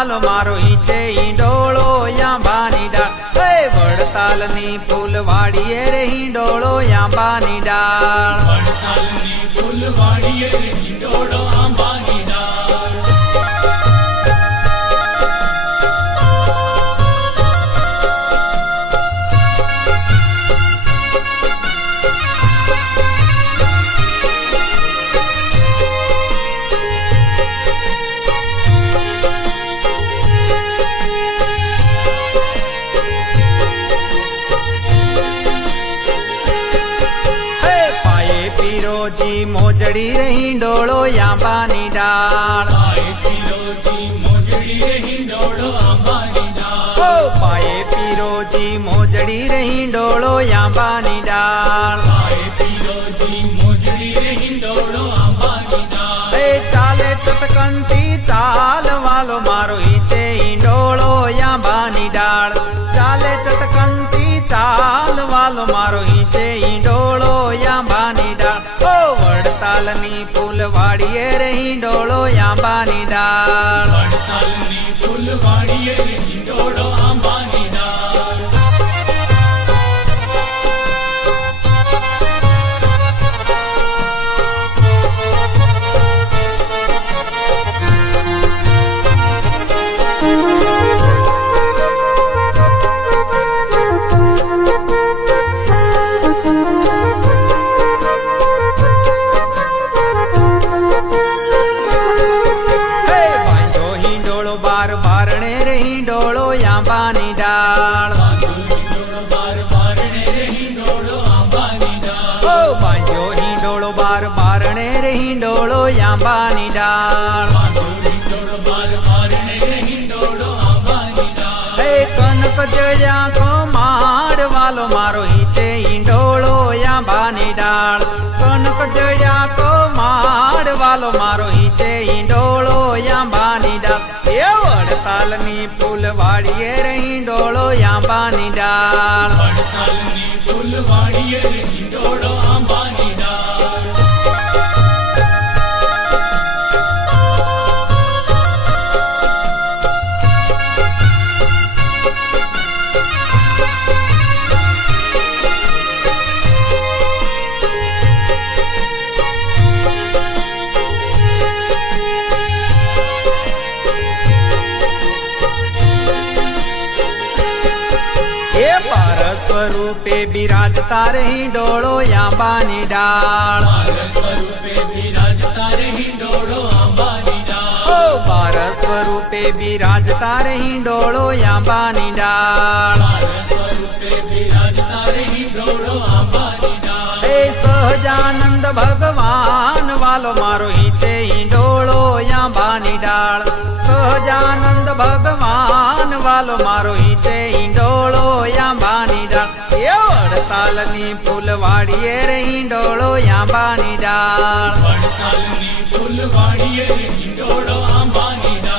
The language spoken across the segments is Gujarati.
વાલો મારો ઈચે ઈંડોળો યાંબાની ડાળ. હે વડતાલની ફૂલવાડીએ રે હિંડોળો યાંબાની ડાળ. વડતાલની ફૂલવાડીએ રે હિંડોળો આંબાની ડાળ. પીરોજી મોજડી રે હિંડોળો યાંબાની ડાળ. પાયે પીરોજી મોજડી રે હિંડોળો આંબાની ડાળ. ઓ પાયે પીરોજી મોજડી રે હિંડોળો યાંબાની ડાળ. પાયે પીરોજી મોજડી રે હિંડોળો આંબાની ડાળ. એ ચાલે ચટકનથી ચાલ વાલો મારો ઈચે ઈંડોળો યાંબાની ડાળ. ચાલે ચટકનથી ચાલ વાલો મારો ઈચે ઈંડોળો યાંબાની ડાળ. ઓ વડતાલની ફૂલવાડીએ રે હિંડોળો યાંબાની ડાળ. વડતાલની ફૂલવાડીએ રે હિંડોળો આંબાની ડાળ. યાંબાની ડાળ. ઓ બાંધ્યો હિંડોળો બાર બારણે રે હિંડોળો યાંબાની ડાળ. હે કનક જળ્યા કમાડ વાલો મારો ઈચે હિંડોળો યાંબાની ડાળ. કનક જળ્યા કમાડ વાલો મારો ઈચે હિંડોળો યાંબાની ડાળ. એ વડતાલની ફૂલવાડીએ રે હિંડોળો યાંબાની ડાળ. વડતાલની ફૂલવાડીએ રે હિંડોળો આંબાની ડાળ. સ્વરૂપે બિરાજતા રે હિંડોળો યાંબાની ડાળ. સ્વરૂપે બિરાજતા રે હિંડોળો આંબાની ડાળ. ઓ બાર સ્વરૂપે બિરાજતા રે હિંડોળો યાંબાની ડાળ. સ્વરૂપે બિરાજતા રે હિંડોળો આંબાની ડાળ. હે સહજાનંદ ભગવાન વાલો મારો ઈચે હિંડોળો યાંબાની ડાળ. સહજાનંદ ભગવાન વાલો મારો ઈચે હિંડોળો યાંબાની ડાળ. એ વડતાલની ફૂલવાડીએ રે હિંડોળો યાંબાની ડાળ. વડતાલની ફૂલવાડીએ રે હિંડોળો આંબાની ડાળ.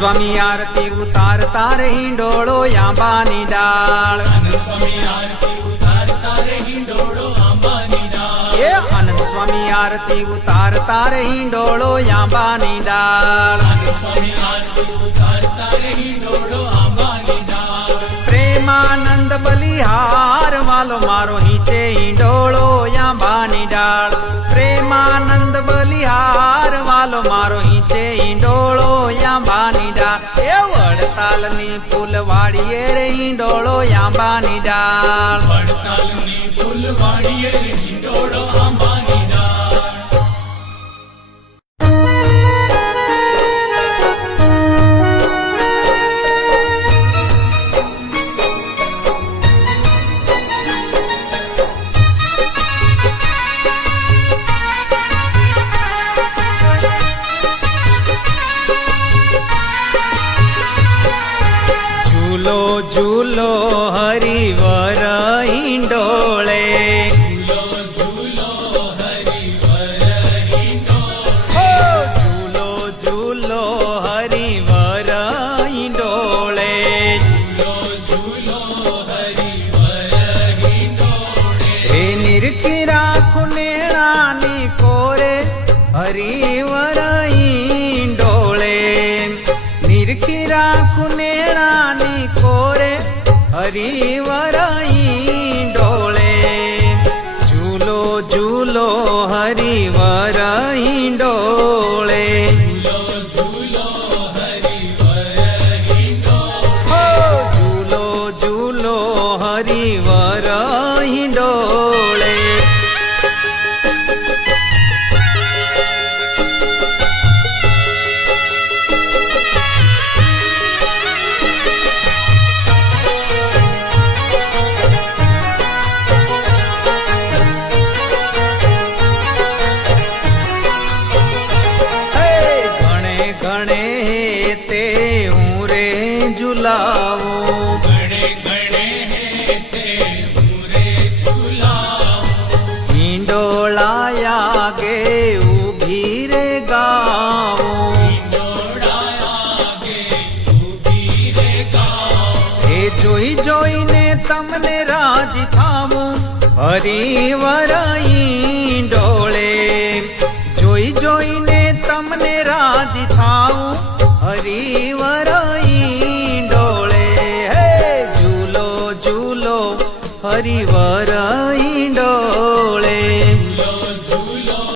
સ્વામી આરતી ઉતારતા રે હિંડોળો યાંબાની ડાળ. સ્વામી આરતી ઉતારતા રે હિંડોળો આંબાની ડાળ. એ આનંદ સ્વામી આરતી ઉતારતા રે હિંડોળો યાંબાની ડાળ. સ્વામી આરતી ઉતારતા રે હિંડોળો આંબાની ડાળ. પ્રેમાનંદ બલિહાર વાલો મારો ઈચે હિંડોળો યાંબાની ડાળ. પ્રેમાનંદ બલિહાર વાલો મારો ઈચે હિંડોળો યાંબાની ડાળ. એ વડતાલની ફૂલવાડીએ રે હિંડોળો યાંબાની ડાળ. વડતાલની ફૂલવાડીએ રે હિંડોળો આંબાની ડાળ. ઝૂલો ઝૂલો હરિવર આખું નેણાની કોરે હરિવર ડોળે ઝૂલો ઝૂલો હરિવર ડોળે ઝૂલો હરિવર હિંડોળે હો ઝૂલો ઝૂલો હરિવર ડોળે ઝુલાવું ગણે ગણે હે તે મુરે ઝુલાવો હિંડોળાયા ગે ઉભી રે ગાવું હિંડોળાયા ગે ઊભી રે ગાઓ એ જોઈ જોઈને તમને રાજી થાવું હરિવર